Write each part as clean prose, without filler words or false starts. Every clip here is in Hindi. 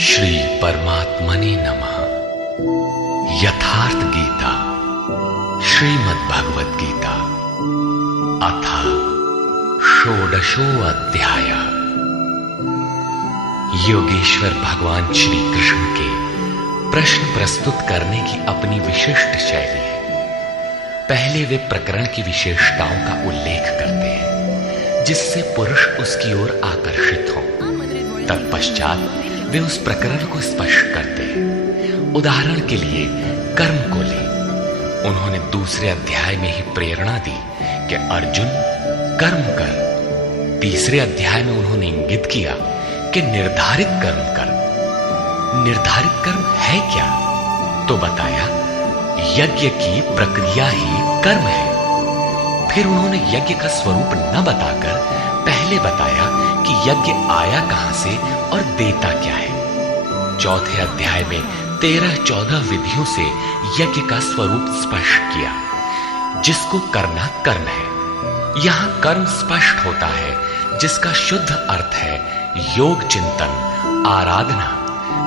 श्री परमात्मने नमः। यथार्थ गीता श्रीमद् भगवद गीता अथ षोडशो अध्याय। योगेश्वर भगवान श्री कृष्ण के प्रश्न प्रस्तुत करने की अपनी विशिष्ट शैली है। पहले वे प्रकरण की विशेषताओं का उल्लेख करते हैं जिससे पुरुष उसकी ओर आकर्षित हो। तत्पश्चात वे उस प्रकरण को स्पष्ट करते हैं। उदाहरण के लिए कर्म को ले। उन्होंने दूसरे अध्याय में ही प्रेरणा दी कि अर्जुन कर्म कर। तीसरे अध्याय में उन्होंने इंगित किया कि निर्धारित कर्म कर। निर्धारित कर्म है क्या? तो बताया यज्ञ की प्रक्रिया ही कर्म है। फिर उन्होंने यज्ञ का स्वरूप न बताकर पहले बताया कि यज्ञ आया कहां से और देता क्या है। चौथे अध्याय में 13-14 विधियों से यज्ञ का स्वरूप स्पष्ट किया, जिसको करना कर्म है। यहां कर्म स्पष्ट होता है जिसका शुद्ध अर्थ है योग चिंतन, आराधना,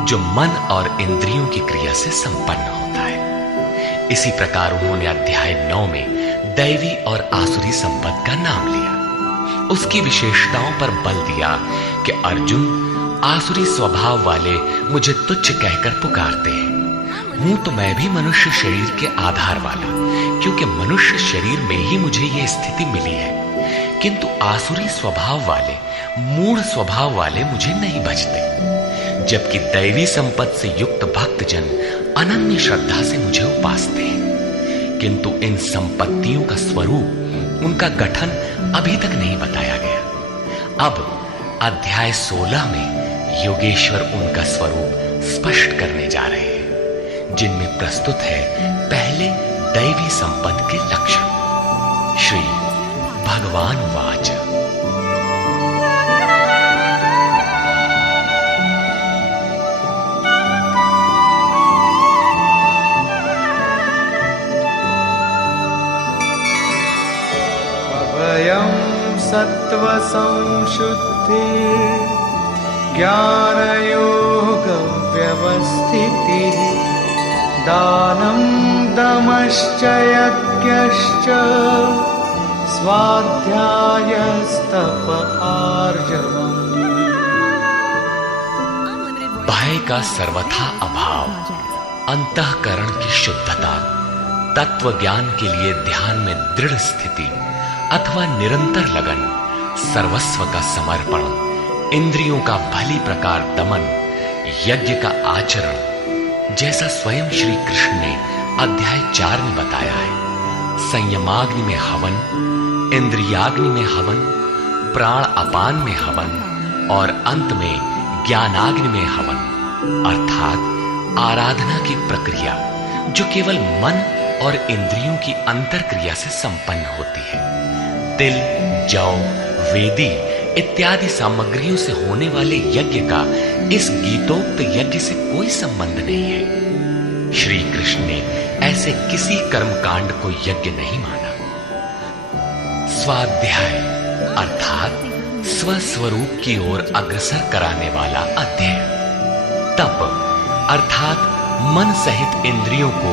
जो मन और इंद्रियों की क्रिया से संपन्न होता है। इसी प्रकार उन्होंने अध्याय 9 में दैवी और आसुरी संपद का नाम लिया। उसकी विशेषताओं पर बल दिया कि अर्जुन आसुरी स्वभाव वाले मुझे तुच्छ कहकर पुकारते हैं। हूं तो मैं भी मनुष्य शरीर के आधार वाला, क्योंकि मनुष्य शरीर में ही मुझे यह स्थिति मिली है। किंतु आसुरी स्वभाव वाले, मूढ़ स्वभाव वाले मुझे नहीं भजते, जबकि दैवी संपद से युक्त भक्तजन अनन्य श्रद्धा से मुझे उपासते हैं। किंतु इन संपत्तियों का स्वरूप, उनका गठन अभी तक नहीं बताया गया। अब अध्याय 16 में योगेश्वर उनका स्वरूप स्पष्ट करने जा रहे हैं, जिनमें प्रस्तुत है पहले दैवी संपद के लक्षण। श्री भगवान वाच। सत्व संशुद्धि ज्ञानयोग व्यवस्थिति दानं दमश्च यज्ञश्च स्वाध्यायस्तप आर्जवम्। भय का सर्वथा अभाव, अंतःकरण की शुद्धता, तत्व ज्ञान के लिए ध्यान में दृढ़ स्थिति अथवा निरंतर लगन, सर्वस्व का समर्पण, इंद्रियों का भली प्रकार दमन, यज्ञ का आचरण, जैसा स्वयं श्री कृष्ण ने अध्याय 4 में बताया है। संयमाग्नि में हवन, इंद्रियाग्नि में हवन, प्राण अपान में हवन और अंत में ज्ञानाग्नि में हवन, अर्थात आराधना की प्रक्रिया जो केवल मन और इंद्रियों की अंतर क्रिया से संपन्न होती है। तिल, जौ, वेदी इत्यादि सामग्रियों से होने वाले यज्ञ का इस गीतोक्त यज्ञ से कोई संबंध नहीं है। श्री कृष्ण ने ऐसे किसी कर्मकांड को यज्ञ नहीं माना। स्वाध्याय अर्थात स्वस्वरूप की ओर अग्रसर कराने वाला अध्ययन। तप अर्थात मन सहित इंद्रियों को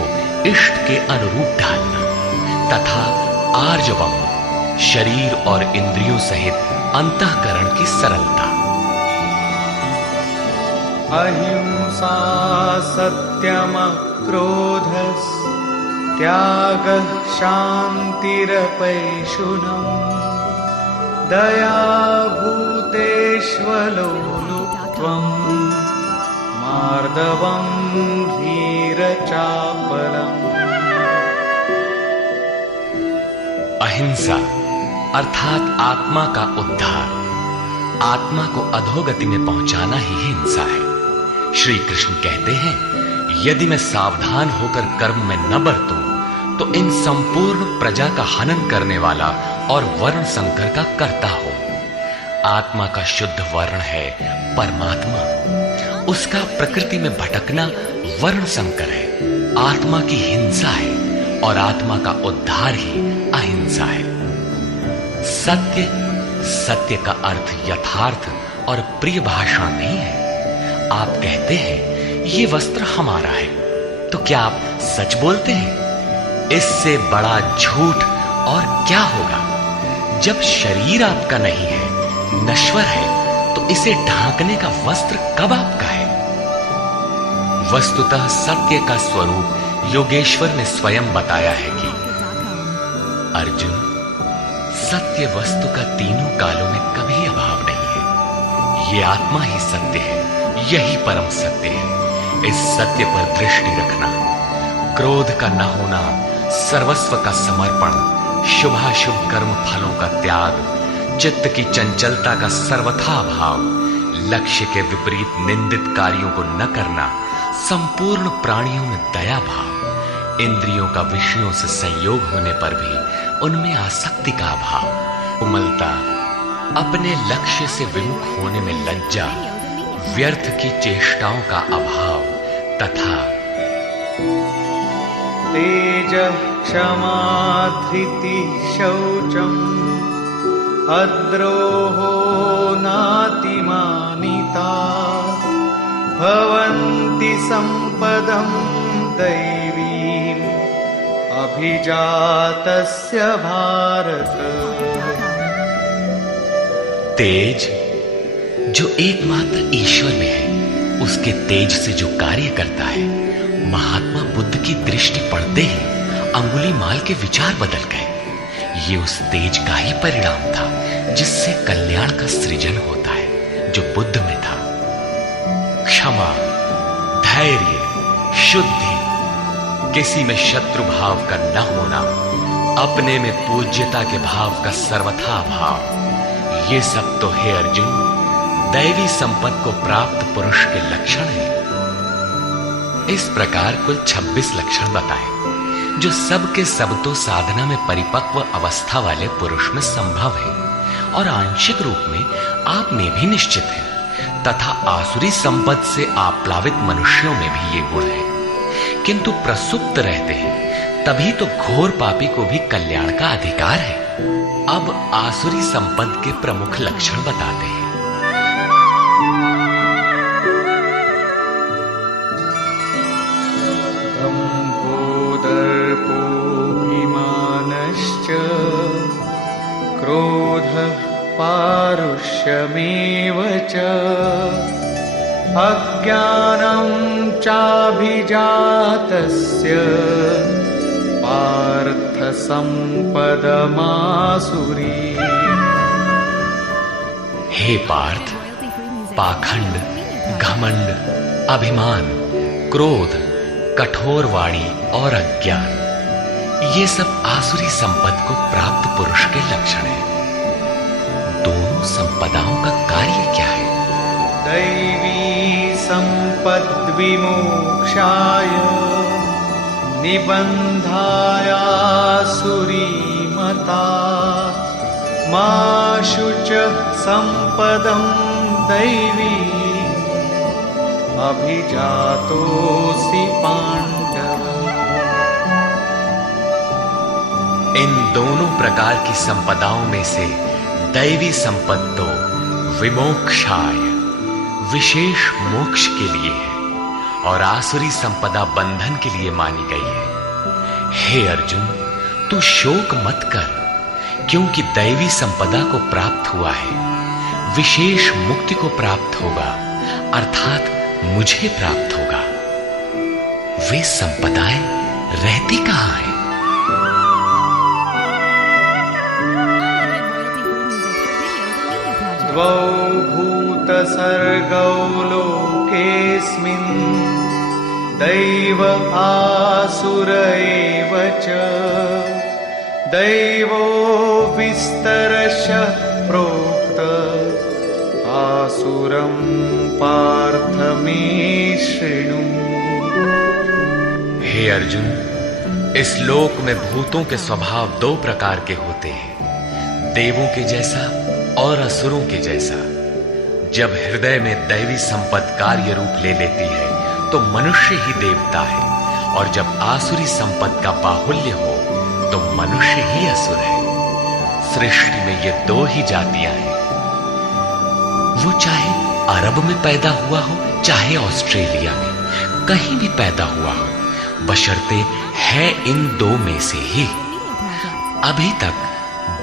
इष्ट के अनुरूप ढालना, तथा आर्जवम शरीर और इंद्रियों सहित अंतःकरण की सरलता। अहिंसा सत्यम क्रोधस् त्यागः शान्तिरपैशुनम् दया भूतेष्वलोलुप्त्वम् मार्दवम् वीरचापलम्। अहिंसा अर्थात आत्मा का उद्धार, आत्मा को अधोगति में पहुंचाना ही हिंसा है। श्री कृष्ण कहते हैं, यदि मैं सावधान होकर कर्म में न बरतूं तो इन संपूर्ण प्रजा का हनन करने वाला और वर्ण संकर का कर्ता हूं। आत्मा का शुद्ध वर्ण है परमात्मा। उसका प्रकृति में भटकना वर्ण संकर है, आत्मा की हिंसा है, और आत्मा का उद्धार ही अहिंसा है। सत्य, सत्य का अर्थ यथार्थ और प्रिय भाषण नहीं है। आप कहते हैं ये वस्त्र हमारा है, तो क्या आप सच बोलते हैं? इससे बड़ा झूठ और क्या होगा? जब शरीर आपका नहीं है, नश्वर है, तो इसे ढांकने का वस्त्र कब आपका है? वस्तुतः सत्य का स्वरूप योगेश्वर ने स्वयं बताया है कि अर्जुन, सत्य वस्तु का तीनों कालों में कभी अभाव नहीं है। ये आत्मा ही सत्य है, यही परम सत्य है। इस सत्य पर दृष्टि रखना, क्रोध का न होना, सर्वस्व का समर्पण, शुभाशुभ कर्म फलों का त्याग, चित्त की चंचलता का सर्वथा अभाव, लक्ष्य के विपरीत निंदित कार्यों को न करना, संपूर्ण प्राणियों में दया भाव, इंद्रियों का विषयों से संयोग होने पर भी उनमें आसक्ति का अभाव, कोमलता, अपने लक्ष्य से विमुख होने में लज्जा, व्यर्थ की चेष्टाओं का अभाव तथा तेजः क्षमा धृति शौचम् अद्रोहो नातिमानिता भवन्ति सम्पदं दैवीम् अभिजातस्य भारत। तेज जो एकमात्र ईश्वर में है, उसके तेज से जो कार्य करता है, महात्मा बुद्ध की दृष्टि पड़ते ही अंगुलीमाल के विचार बदल गए। ये उस तेज का ही परिणाम था जिससे कल्याण का सृजन होता है, जो बुद्ध में था। क्षमा, धैर्य, शुद्धि, किसी में शत्रु भाव का न होना, अपने में पूज्यता के भाव का सर्वथा भाव, ये सब तो है अर्जुन दैवी संपत्ति को प्राप्त पुरुष के लक्षण है। इस प्रकार कुल 26 लक्षण बताए, जो सब के सब तो साधना में परिपक्व अवस्था वाले पुरुष में संभव है और आंशिक रूप में आप में भी निश्चित है, तथा आसुरी संपत्ति से आप्लावित मनुष्यों में भी ये गुण है, किंतु प्रसुप्त रहते हैं, तभी तो घोर पापी को भी कल्याण का अधिकार है। अब आसुरी संपत्ति के प्रमुख लक्षण बताते हैं। क्रोधः पारुष्यमेव च अज्ञानं चाभिजातस्य पार्थ संपदमासुरी। हे पार्थ, पाखंड, घमंड, अभिमान, क्रोध, कठोर वाणी और अज्ञान, ये सब आसुरी संपद को प्राप्त पुरुष के लक्षण हैं। दोनों संपदाओं का कार्य क्या है? दैवी संपद विमोक्षाय निबंधाय आसुरी मता मा शुच संपदं दैवी अभिजातोऽसि पांडव। इन दोनों प्रकार की संपदाओं में से दैवी संपत्ति तो विमोक्षाय, विशेष मोक्ष के लिए है, और आसुरी संपदा बंधन के लिए मानी गई है। हे अर्जुन, तू शोक मत कर, क्योंकि दैवी संपदा को प्राप्त हुआ है, विशेष मुक्ति को प्राप्त होगा, अर्थात मुझे प्राप्त होगा। वे संपदाएं रहती कहां हैं? द्वौ भूतसर्गौ लोकेऽस्मिन् दैव आसुर एव च दैवो विस्तरशः प्रोक्त आसुरं पार्थ मे शृणु। हे अर्जुन, इस लोक में भूतों के स्वभाव दो प्रकार के होते हैं, देवों के जैसा और असुरों के जैसा। जब हृदय में दैवी संपत्ति कार्य रूप ले लेती है तो मनुष्य ही देवता है, और जब आसुरी संपत्ति का बाहुल्य हो तो मनुष्य ही असुर है। सृष्टि में ये दो ही जातियां हैं, वो चाहे अरब में पैदा हुआ हो चाहे ऑस्ट्रेलिया में कहीं भी पैदा हुआ हो, बशर्ते है इन दो में से ही। अभी तक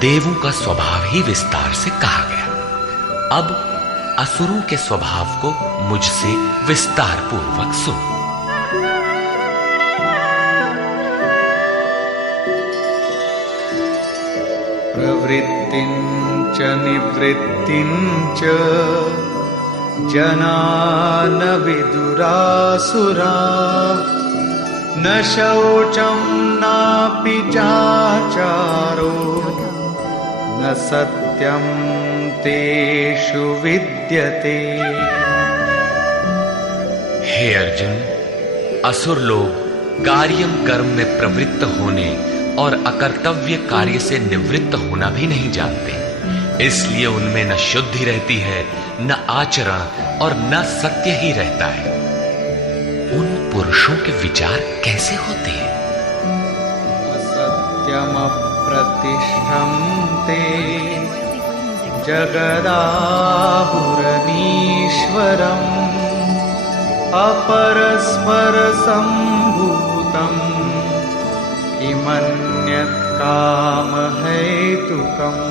देवों का स्वभाव ही विस्तार से कहा गया। अब असुरों के स्वभाव को मुझसे विस्तार पूर्वक सुनो। प्रवृत्तिं च निवृत्तिं च जना न विदुरासुरा न शौचं नापि चाचारो न सत्यं तेषु विद्यते। हे अर्जुन, असुर लोग कार्यम कर्म में प्रवृत्त होने और अकर्तव्य कार्य से निवृत्त होना भी नहीं जानते, इसलिए उनमें न शुद्धि रहती है, न आचरण और न सत्य ही रहता है। उन पुरुषों के विचार कैसे होते हैं? असत्यम प्रतिष्ठं ते जगदाहुरनीश्वरम् अपरस्पर संभूतम् किमन्यत् काम हेतुकम्।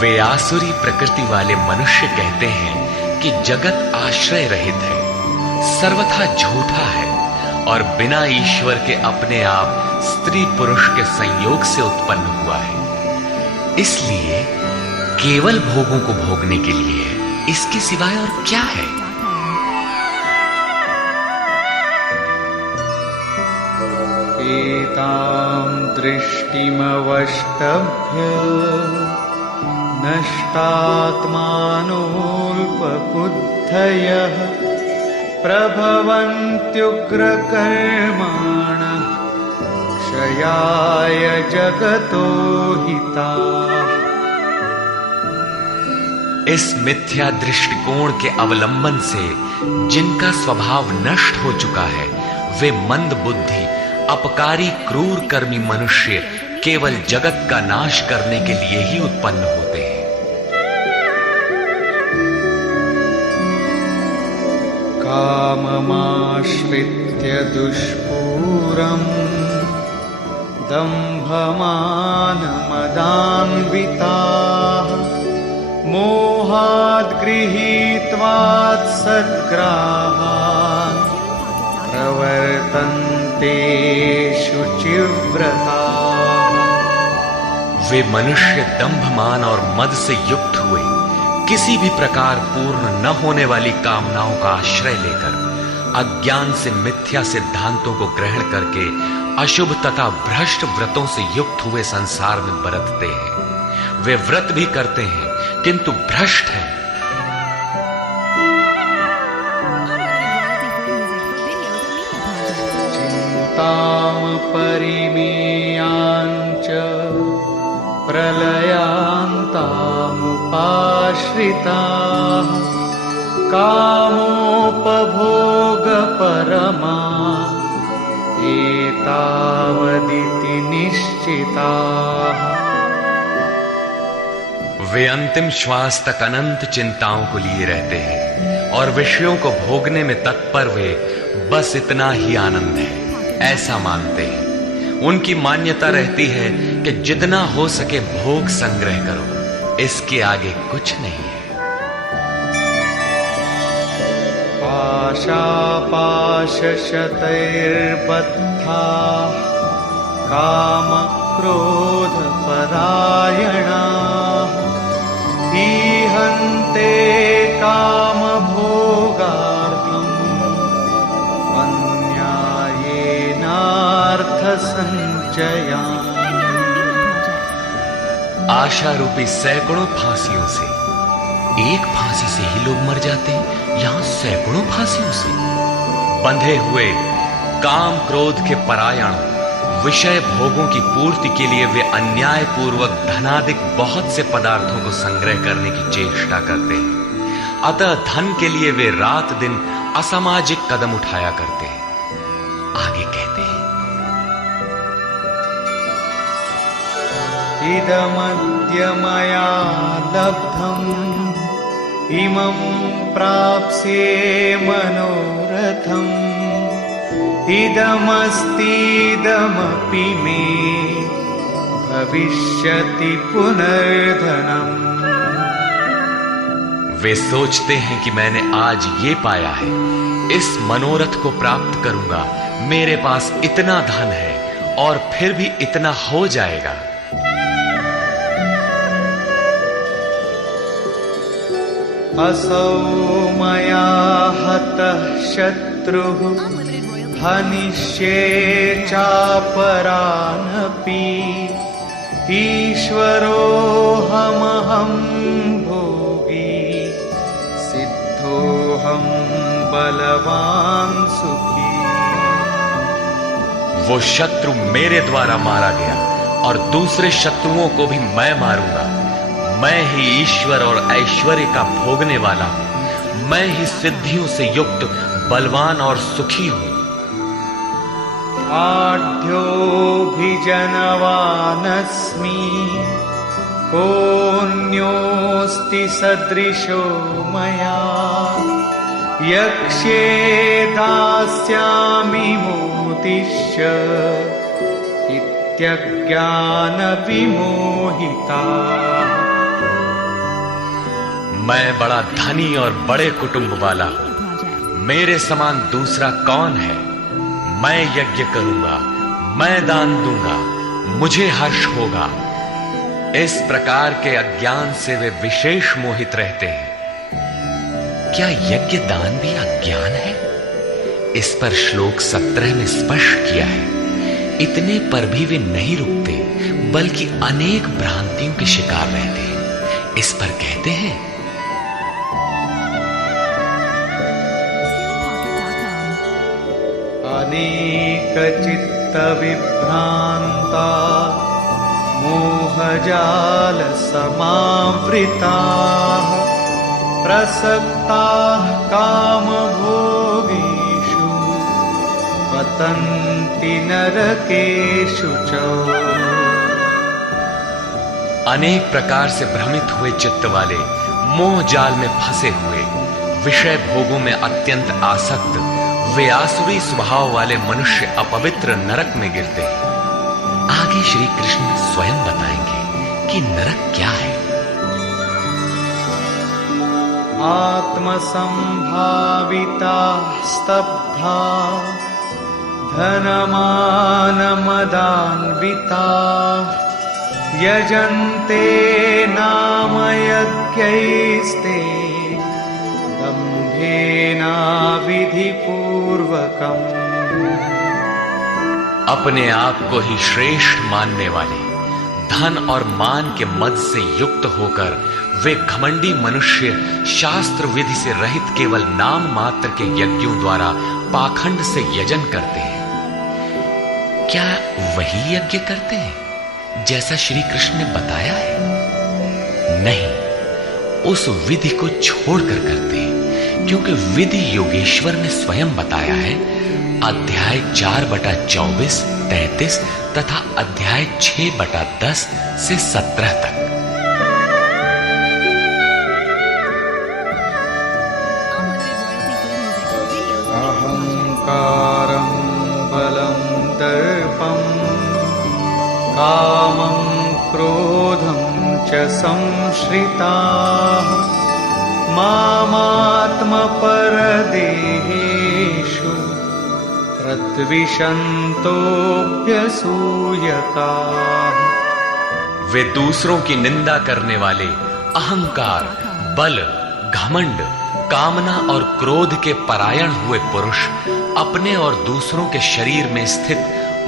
वे आसुरी प्रकृति वाले मनुष्य कहते हैं कि जगत आश्रय रहित है, सर्वथा झूठा है और बिना ईश्वर के अपने आप स्त्री पुरुष के संयोग से उत्पन्न हुआ है, इसलिए केवल भोगों को भोगने के लिए है, इसके सिवाय और क्या है? एतां दृष्टिमवष्टभ्य नष्टात्मानोऽल्पबुद्धयः प्रभवन्त्युग्रकर्माणः क्षयाय जगतो हिताः। इस मिथ्या दृष्टिकोण के अवलंबन से जिनका स्वभाव नष्ट हो चुका है, वे मंद बुद्धि अपकारी क्रूर कर्मी मनुष्य केवल जगत का नाश करने के लिए ही उत्पन्न होते हैं। काममाश्रित्य दुष्पूरम् दम्भमानमदान्विताः मोहाद् गृहीत्वात् सद्ग्राहान् प्रवर्तन्ते शुचिव्रताः। वे मनुष्य दंभमान और मद से युक्त हुए किसी भी प्रकार पूर्ण न होने वाली कामनाओं का आश्रय लेकर अज्ञान से मिथ्या सिद्धांतों को ग्रहण करके अशुभ तथा भ्रष्ट व्रतों से युक्त हुए संसार में बरतते हैं। वे व्रत भी करते हैं किंतु भ्रष्ट हैं। चिंताम परिमेयांच प्रलयांतामुपाश्रिताः कामोपभोगपरमा एतावदिति निश्चिताः। वे अंतिम श्वास तक अनंत चिंताओं को लिए रहते हैं और विषयों को भोगने में तत्पर वे बस इतना ही आनंद है ऐसा मानते हैं। उनकी मान्यता रहती है कि जितना हो सके भोग संग्रह करो, इसके आगे कुछ नहीं है। पाशापाशशतैर्बद्धाः कामक्रोधपरायणाः ईहन्ते कामभोगार्थम् अन्यायेनार्थसञ्चयान्। आशा रूपी सैकड़ों फांसियों से एक फांसी से ही लोग मर जाते हैं, यहां सैकड़ों फांसियों से बंधे हुए काम क्रोध के परायण विषय भोगों की पूर्ति के लिए वे अन्याय पूर्वक धनादिक बहुत से पदार्थों को संग्रह करने की चेष्टा करते हैं। अतः धन के लिए वे रात दिन असामाजिक कदम उठाया करते हैं। आगे कहते हैं, इदमद्य मया लब्धम् इमं प्राप्स्ये मनोरथम् इदमस्तीदमपि मे भविष्यति पुनर्धनम्। वे सोचते हैं कि मैंने आज ये पाया है, इस मनोरथ को प्राप्त करूंगा, मेरे पास इतना धन है और फिर भी इतना हो जाएगा। असौ मया हतः शत्रुः हनिष्ये चापरानपि ईश्वरोऽहमहं भोगी सिद्धोऽहं बलवान् सुखी। वो शत्रु मेरे द्वारा मारा गया और दूसरे शत्रुओं को भी मैं मारूंगा। मैं ही ईश्वर और ऐश्वर्य का भोगने वाला हूं। मैं ही सिद्धियों से युक्त बलवान और सुखी हूं। आढ्योऽभिजनवानस्मि कोऽन्योऽस्ति सदृशो मया यक्ष्ये दास्यामि मोदिष्य इत्यज्ञानविमोहिता। मैं बड़ा धनी और बड़े कुटुंब वाला हूं। मेरे समान दूसरा कौन है? मैं यज्ञ करूंगा, मैं दान दूंगा, मुझे हर्ष होगा। इस प्रकार के अज्ञान से वे विशेष मोहित रहते हैं। क्या यज्ञ दान भी अज्ञान है? इस पर श्लोक 17 में स्पष्ट किया है। इतने पर भी वे नहीं रुकते, बल्कि अनेक भ्रांतियों के शिकार रहते हैं। इस पर कहते हैं, अनेकचित्तविभ्रान्ता मोहजालसमावृताः प्रसक्ताः कामभोगेषु पतन्ति नरकेषु च। अनेक प्रकार से भ्रमित हुए चित्त वाले, मोह जाल में फंसे हुए, विषय भोगों में अत्यंत आसक्त वे आसुरी स्वभाव वाले मनुष्य अपवित्र नरक में गिरते हैं। आगे श्री कृष्ण स्वयं बताएंगे कि नरक क्या है। आत्मसंभाविता स्तब्धा धनमानमदान्विता यजन्ते नाम यज्ञैस्ते दम्भेनाविधिपूर्वकम्। अपने आप को ही श्रेष्ठ मानने वाले, धन और मान के मद से युक्त होकर वे घमंडी मनुष्य शास्त्र विधि से रहित केवल नाम मात्र के यज्ञों द्वारा पाखंड से यजन करते हैं। क्या वही यज्ञ करते हैं जैसा श्री कृष्ण ने बताया है? नहीं, उस विधि को छोड़कर करते हैं, क्योंकि विधि योगेश्वर ने स्वयं बताया है। अध्याय 4/24, 33 तथा अध्याय 6/10 से 17 तक। अहंकारं बलं दर्पं कामं क्रोधं च संश्रिताः मामात्मपरदेहेषु प्रद्विषन्तोऽभ्यसूयकाः। वे दूसरों की निंदा करने वाले, अहंकार, बल, घमंड, कामना और क्रोध के परायण हुए पुरुष अपने और दूसरों के शरीर में स्थित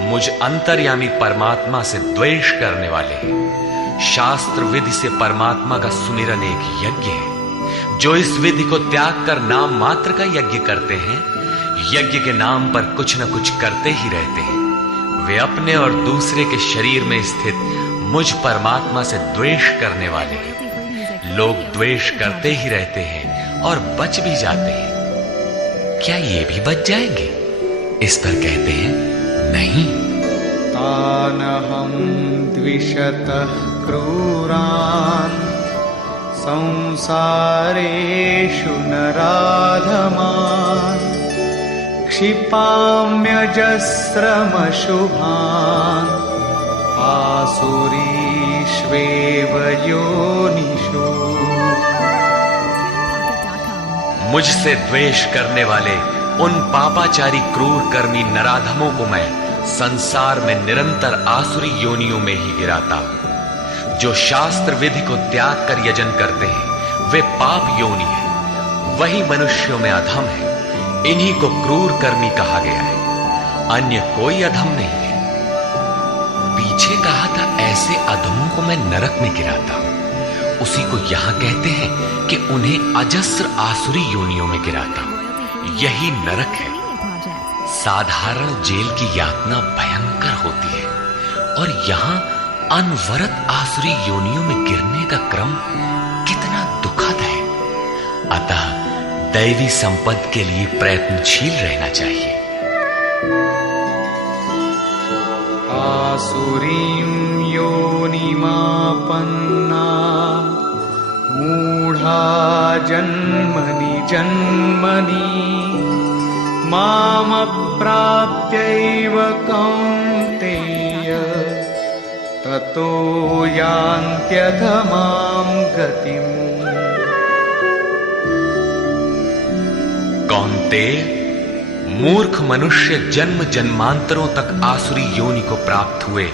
मुझ अंतर्यामी परमात्मा से द्वेष करने वाले हैं। शास्त्र विधि से परमात्मा का सुमिरन एक यज्ञ है। जो इस विधि को त्याग कर नाम मात्र का यज्ञ करते हैं, यज्ञ के नाम पर कुछ न कुछ करते ही रहते हैं। वे अपने और दूसरे के शरीर में स्थित मुझ परमात्मा से द्वेष करने वाले हैं। लोग द्वेष करते ही रहते हैं और बच भी जाते हैं। क्या ये भी बच जाएंगे? इस पर कहते हैं, नहीं। तानहं द्विषतः क्रूरान् संसारेषु नराधमान् क्षिपाम्यजस्रमशुभान् आसुरीष्वेव योनिषु। मुझसे द्वेष करने वाले उन पापाचारी क्रूर कर्मी नराधमों को मैं संसार में निरंतर आसुरी योनियों में ही गिराता हूं। जो शास्त्र विधि को त्याग कर यजन करते हैं वे पाप योनि है, वही मनुष्यों में अधम है। इन्हीं को क्रूर कर्मी कहा गया है, अन्य कोई अधम नहीं है। पीछे कहा था ऐसे अधमों को मैं नरक में गिराता हूं, उसी को यहां कहते हैं कि उन्हें अजस्र आसुरी योनियों में गिराता हूं। यही नरक है। साधारण जेल की यातना भयंकर होती है और यहां अनवरत आसुरी योनियों में गिरने का क्रम कितना दुखद है। अतः दैवी संपद के लिए प्रयत्नशील रहना चाहिए। आसुरीं योनिमापन्ना मूढ़ा जन्मनि जन्मनि मामप्राप्यैव कौन्तेय ततो यान्त्यधमां गतिम्। कौन्तेय, मूर्ख मनुष्य जन्म जन्मांतरों तक आसुरी योनि को प्राप्त हुए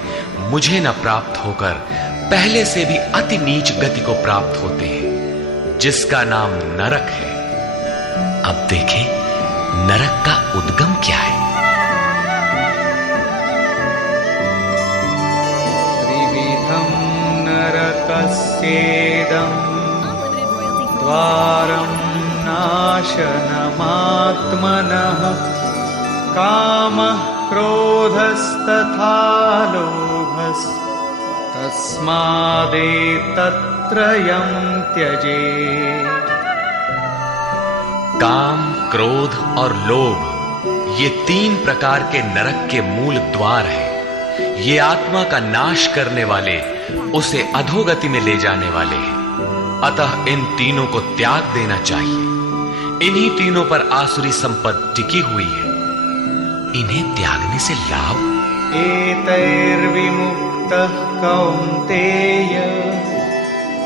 मुझे न प्राप्त होकर पहले से भी अति नीच गति को प्राप्त होते हैं, जिसका नाम नरक है। अब देखें नरक का उद्गम क्या है। त्रिविधं नरकस्येदं द्वारं नाशनमात्मनः कामः क्रोधस्तथा लोभस् तस्मादेतत्त्रयं त्यजेत्। काम, क्रोध और लोभ ये तीन प्रकार के नरक के मूल द्वार हैं। ये आत्मा का नाश करने वाले, उसे अधोगति में ले जाने वाले हैं। अतः इन तीनों को त्याग देना चाहिए। इन्हीं तीनों पर आसुरी संपत्ति टिकी हुई है। इन्हें त्यागने से लाभ एतैर्विमुक्तः कौन्तेय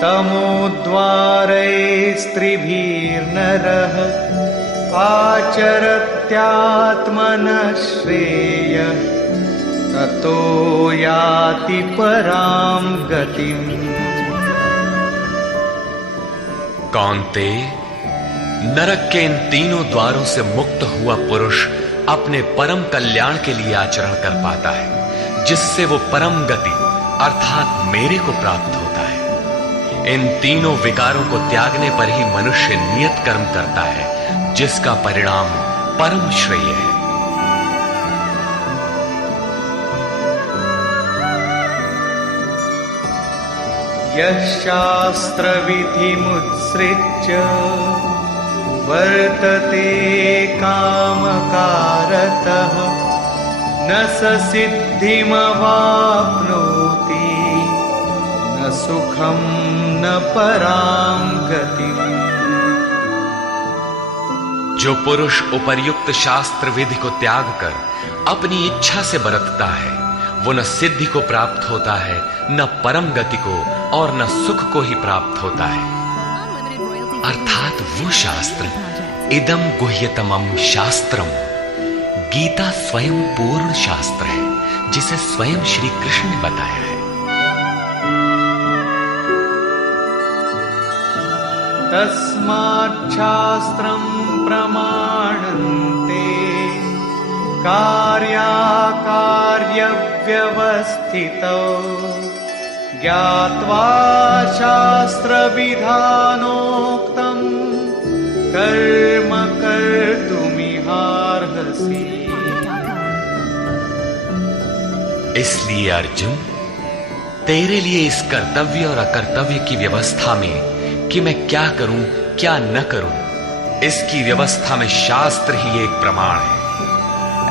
तमोद्वारैस्त्रिभिर्नरः आचरत्यात्मनः श्रेयः ततो याति परां गतिम्। कौन्तेय, नरक के इन तीनों द्वारों से मुक्त हुआ पुरुष अपने परम कल्याण के लिए आचरण कर पाता है, जिससे वो परम गति अर्थात मेरे को प्राप्त होता है। इन तीनों विकारों को त्यागने पर ही मनुष्य नियत कर्म करता है, जिसका परिणाम परम श्रेय है। यः शास्त्रविधिमुत्सृज्य वर्तते कामकारतः न स सिद्धिमवाप्नोति न सुखं न परां गतिम्। जो पुरुष उपर्युक्त शास्त्र विधि को त्याग कर अपनी इच्छा से बरतता है, वो न सिद्धि को प्राप्त होता है, न परम गति को और न सुख को ही प्राप्त होता है। अर्थात वो शास्त्र इदम गुह्यतमम शास्त्रम, गीता स्वयं पूर्ण शास्त्र है, जिसे स्वयं श्री कृष्ण ने बताया है। तस्माच्छास्त्रं प्रमाणन्ते कार्याकार्यव्यवस्थितौ ज्ञात्वा शास्त्रविधानोक्तं कर्म कर्तुमिहार्हसि। इसलिए अर्जुन, तेरे लिए इस कर्तव्य और अकर्तव्य की व्यवस्था में कि मैं क्या करूं क्या न करूं, इसकी व्यवस्था में शास्त्र ही एक प्रमाण है।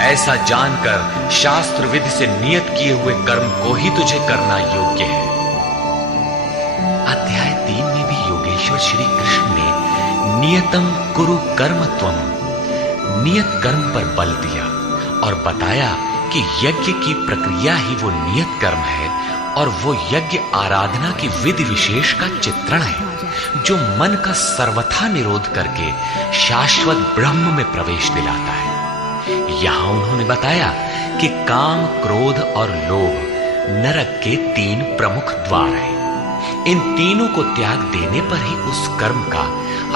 ऐसा जानकर शास्त्र विधि से नियत किए हुए कर्म को ही तुझे करना योग्य है। अध्याय 3 में भी योगेश योगेश्वर श्री कृष्ण ने नियतम कुरु कर्म त्वम, नियत कर्म पर बल दिया और बताया कि यज्ञ की प्रक्रिया ही वो नियत कर्म है और वो यज्ञ आराधना की विधि विशेष का चित्रण है जो मन का सर्वथा निरोध करके शाश्वत ब्रह्म में प्रवेश दिलाता है। यहां उन्होंने बताया कि काम, क्रोध और लोभ नरक के 3 प्रमुख द्वार हैं। इन तीनों को त्याग देने पर ही उस कर्म का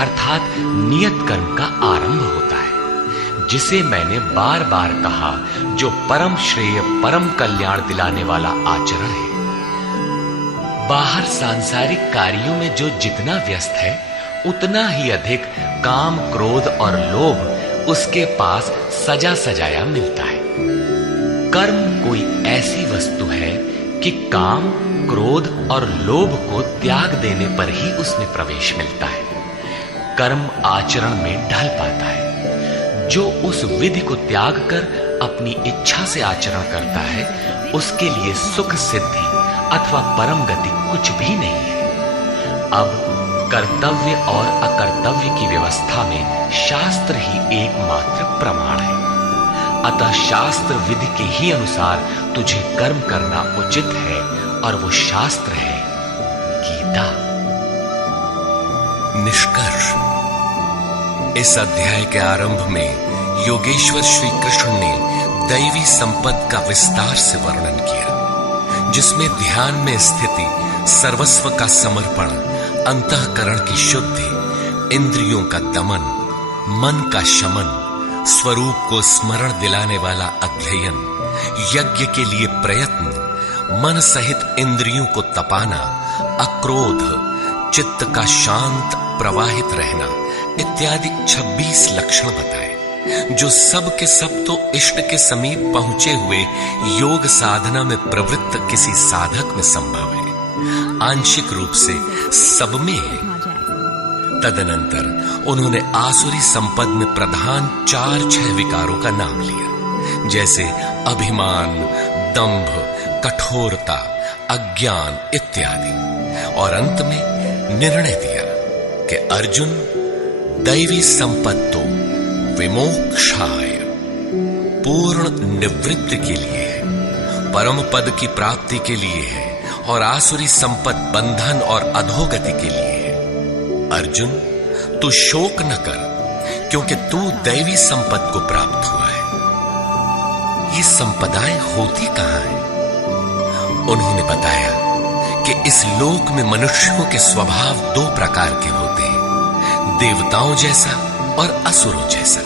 अर्थात नियत कर्म का आरंभ होता है, जिसे मैंने बार बार कहा जो परम श्रेय, परम कल्याण दिलाने वाला आचरण है। बाहर सांसारिक कार्यों में जो जितना व्यस्त है उतना ही अधिक काम, क्रोध और लोभ उसके पास सजा सजाया मिलता है। कर्म कोई ऐसी वस्तु है कि काम, क्रोध और लोभ को त्याग देने पर ही उसमें प्रवेश मिलता है, कर्म आचरण में ढल पाता है। जो उस विधि को त्याग कर अपनी इच्छा से आचरण करता है उसके लिए सुख, सिद्धि अथवा परम गति कुछ भी नहीं है। अब कर्तव्य और अकर्तव्य की व्यवस्था में शास्त्र ही एकमात्र प्रमाण है। अतः शास्त्र विधि के ही अनुसार तुझे कर्म करना उचित है और वो शास्त्र है गीता। निष्कर्ष, इस अध्याय के आरंभ में योगेश्वर श्री कृष्ण ने दैवी संपद का विस्तार से वर्णन किया, जिसमें ध्यान में स्थिति, सर्वस्व का समर्पण, अंतःकरण की शुद्धि, इंद्रियों का दमन, मन का शमन, स्वरूप को स्मरण दिलाने वाला अध्ययन, यज्ञ के लिए प्रयत्न, मन सहित इंद्रियों को तपाना, अक्रोध, चित्त का शांत प्रवाहित रहना इत्यादि 26 लक्षण बताए, जो सब के सब तो इष्ट के समीप पहुंचे हुए योग साधना में प्रवृत्त किसी साधक में संभव है, आंशिक रूप से सब में है। तदनंतर उन्होंने आसुरी संपद में प्रधान 4-6 विकारों का नाम लिया, जैसे अभिमान, दंभ, कठोरता, अज्ञान इत्यादि, और अंत में निर्णय दिया कि अर्जुन, दैवी संपद तो विमोक्षाय, पूर्ण निवृत्ति के लिए है, परम पद की प्राप्ति के लिए है, और आसुरी संपद बंधन और अधोगति के लिए है। अर्जुन, तू शोक न कर, क्योंकि तू दैवी संपद को प्राप्त हुआ है। ये संपदाएं होती कहां हैं? उन्होंने बताया कि इस लोक में मनुष्यों के स्वभाव 2 प्रकार के होते हैं, देवताओं जैसा और असुरों जैसा।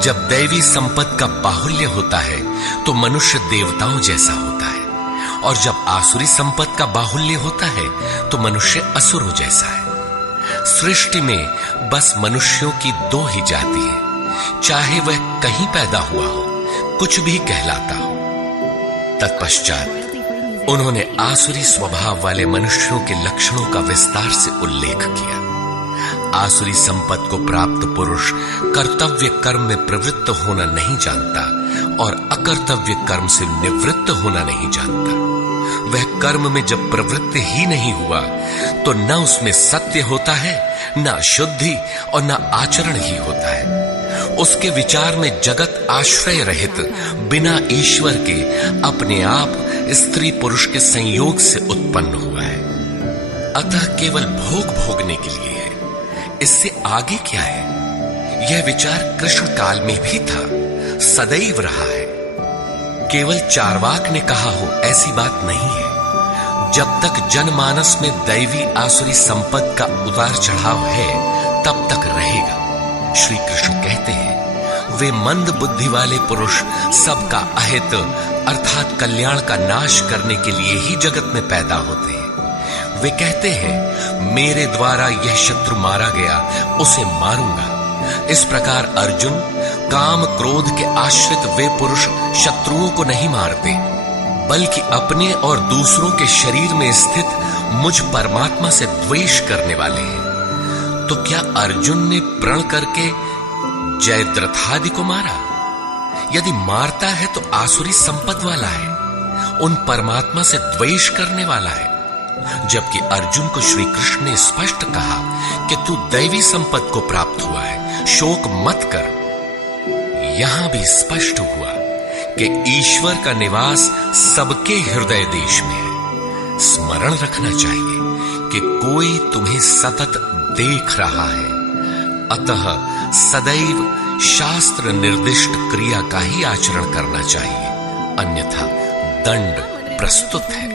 जब दैवी संपद का बाहुल्य होता है तो मनुष्य देवताओं जैसा होता है, और जब आसुरी संपद का बाहुल्य होता है तो मनुष्य असुरों जैसा है। सृष्टि में बस मनुष्यों की 2 ही जाति है, चाहे वह कहीं पैदा हुआ हो, कुछ भी कहलाता हो। तत्पश्चात उन्होंने आसुरी स्वभाव वाले मनुष्यों के लक्षणों का विस्तार से उल्लेख किया। आसुरी संपद को प्राप्त पुरुष कर्तव्य कर्म में प्रवृत्त होना नहीं जानता और अकर्तव्य कर्म से निवृत्त होना नहीं जानता। वह कर्म में जब प्रवृत्त ही नहीं हुआ तो न उसमें सत्य होता है, न शुद्धि और न आचरण ही होता है। उसके विचार में जगत आश्रय रहित, बिना ईश्वर के, अपने आप स्त्री पुरुष के संयोग से उत्पन्न हुआ है। अतः केवल भोग भोगने के लिए है, इससे आगे क्या है? यह विचार कृष्ण काल में भी था, सदैव रहा है। केवल चार्वाक ने कहा हो ऐसी बात नहीं है। जब तक जनमानस में दैवी आसुरी संपद का उतार चढ़ाव है तब तक रहेगा। श्री कृष्ण कहते हैं, वे मंद बुद्धि वाले पुरुष सबका अहित अर्थात कल्याण का नाश करने के लिए ही जगत में पैदा होते हैं। वे कहते हैं, मेरे द्वारा यह शत्रु मारा गया, उसे मारूंगा। इस प्रकार अर्जुन, काम क्रोध के आश्रित वे पुरुष शत्रुओं को नहीं मारते, बल्कि अपने और दूसरों के शरीर में स्थित मुझ परमात्मा से द्वेष करने वाले हैं। तो क्या अर्जुन ने प्रण करके जयद्रथादि को मारा? यदि मारता है तो आसुरी संपद वाला है, उन परमात्मा से द्वेष करने वाला है। जबकि अर्जुन को श्री कृष्ण ने स्पष्ट कहा कि तू दैवी संपत्ति को प्राप्त हुआ है, शोक मत कर। यहां भी स्पष्ट हुआ कि ईश्वर का निवास सबके हृदय देश में है। स्मरण रखना चाहिए कि कोई तुम्हें सतत देख रहा है, अतः सदैव शास्त्र निर्दिष्ट क्रिया का ही आचरण करना चाहिए, अन्यथा दंड प्रस्तुत है।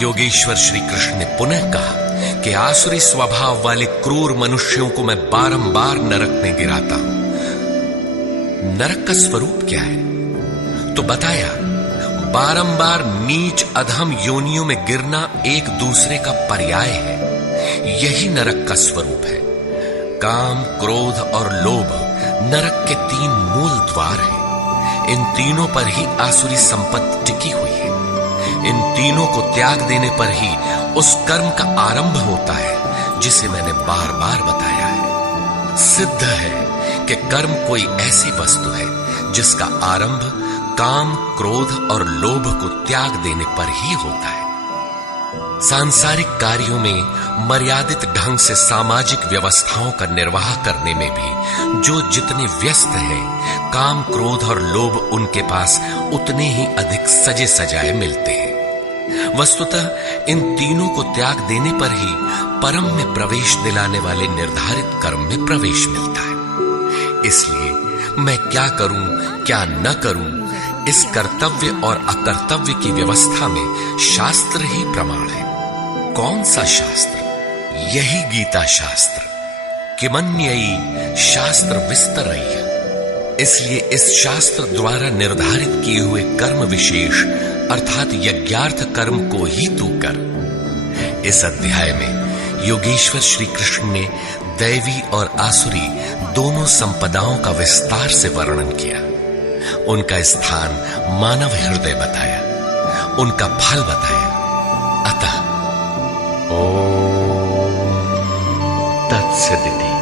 योगेश्वर श्री कृष्ण ने पुनः कहा कि आसुरी स्वभाव वाले क्रूर मनुष्यों को मैं बारंबार नरक में गिराता हूं। नरक का स्वरूप क्या है? तो बताया, बारंबार नीच अधम योनियों में गिरना एक दूसरे का पर्याय है। यही नरक का स्वरूप है। काम, क्रोध और लोभ नरक के 3 मूल द्वार हैं। इन तीनों पर ही आसुरी संपत्ति टिकी हुई है। इन तीनों को त्याग देने पर ही उस कर्म का आरंभ होता है जिसे मैंने बार बार बताया है। सिद्ध है कि कर्म कोई ऐसी वस्तु है जिसका आरंभ काम, क्रोध और लोभ को त्याग देने पर ही होता है। सांसारिक कार्यों में मर्यादित ढंग से सामाजिक व्यवस्थाओं का निर्वाह करने में भी जो जितने व्यस्त हैं, काम, क्रोध और लोभ उनके पास उतने ही अधिक सजे सजाए मिलते हैं। वस्तुतः इन तीनों को त्याग देने पर ही परम में प्रवेश दिलाने वाले निर्धारित कर्म में प्रवेश मिलता है। इसलिए मैं क्या करूं, क्या न करूं, इस कर्तव्य और अकर्तव्य की व्यवस्था में शास्त्र ही प्रमाण है। कौन सा शास्त्र? यही गीता शास्त्र। किमन्ययी शास्त्र विस्तरय्य। इसलिए इस शास्त्र द्वारा निर्धारित किए हुए कर्म विशेष अर्थात यज्ञार्थ कर्म को ही तू कर। इस अध्याय में योगेश्वर श्री कृष्ण ने दैवी और आसुरी दोनों संपदाओं का विस्तार से वर्णन किया। उनका स्थान मानव हृदय बताया, उनका फल बताया। अतः ओम तत्सदिति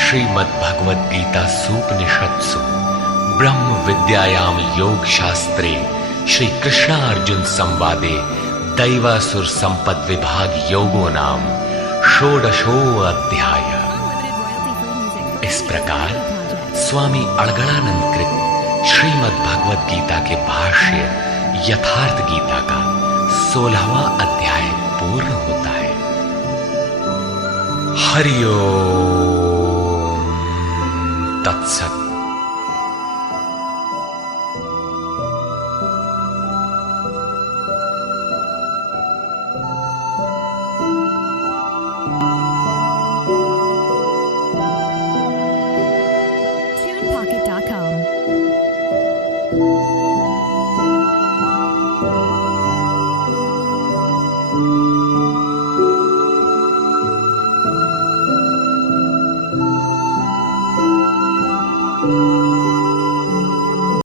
श्रीमद्भगवद गीता सूपनिषत्सु ब्रह्म विद्यायाम योग शास्त्रे श्री कृष्णार्जुन संवादे दैवासुर संपद विभाग योगो नाम षोडशो अध्याय। इस प्रकार स्वामी अड़गड़ानंद कृत श्रीमद् भगवद गीता के भाष्य यथार्थ गीता का 16वां अध्याय पूर्ण होता है। हरि ओम तत्सत। TunePocket.com